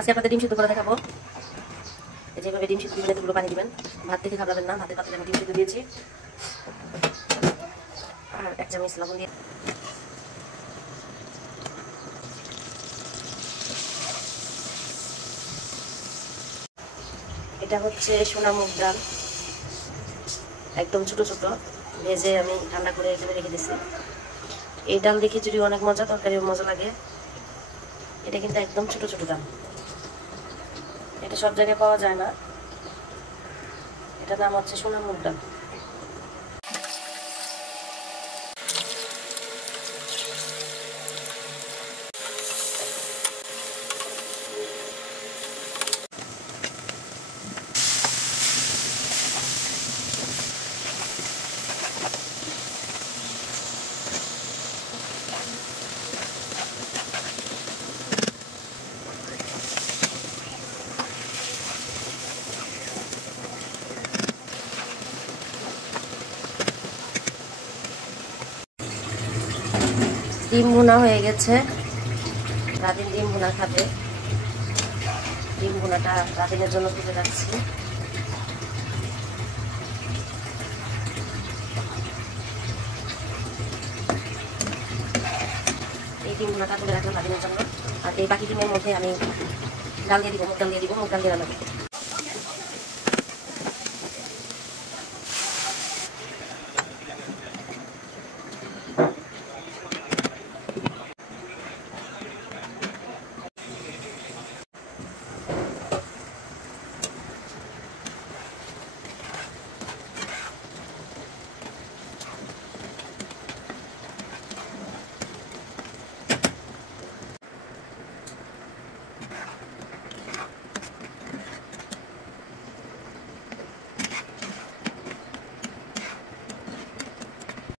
আজকে আপনাদের ডিম সিদ্ধ করে দেখাবো। যেভাবে ডিম সিদ্ধ দিবেন এতগুলো পানি দিবেন, ভাত থেকে খাবলাবেন না। ভাতের পাত্রে আমি ডিম সিদ্ধ দিয়েছি আর 1 চামচ লবণ দিয়ে এটা হচ্ছে সোনা মুগ ডাল, একদম ছোট ছোট ভেজে আমি ঠান্ডা করে এখানে রেখে দিয়েছি। এই ডাল দিয়ে খিচুড়ি অনেক মজা, তরকারিও মজা লাগে। এটা কিন্তু একদম ছোট ছোট ডাল, এটা সব জায়গায় পাওয়া যায় না। এটার নাম হচ্ছে সোনা মুগ ডাল। ডিম ভুনা হয়ে গেছে, রাদিন ডিম ভুনা খাবে। ডিম ভুনাটা রাদিনের জন্য তুলে রাখছি। এই ডিম ভুনাটা তুলে রাখলাম রাদিনের জন্য। আর এই বাকি ডিমের মধ্যে আমি ডাল দিয়ে দিব, মুগ ডাল দিয়ে দিব, মুগ ডাল দিয়ে রান্না করব।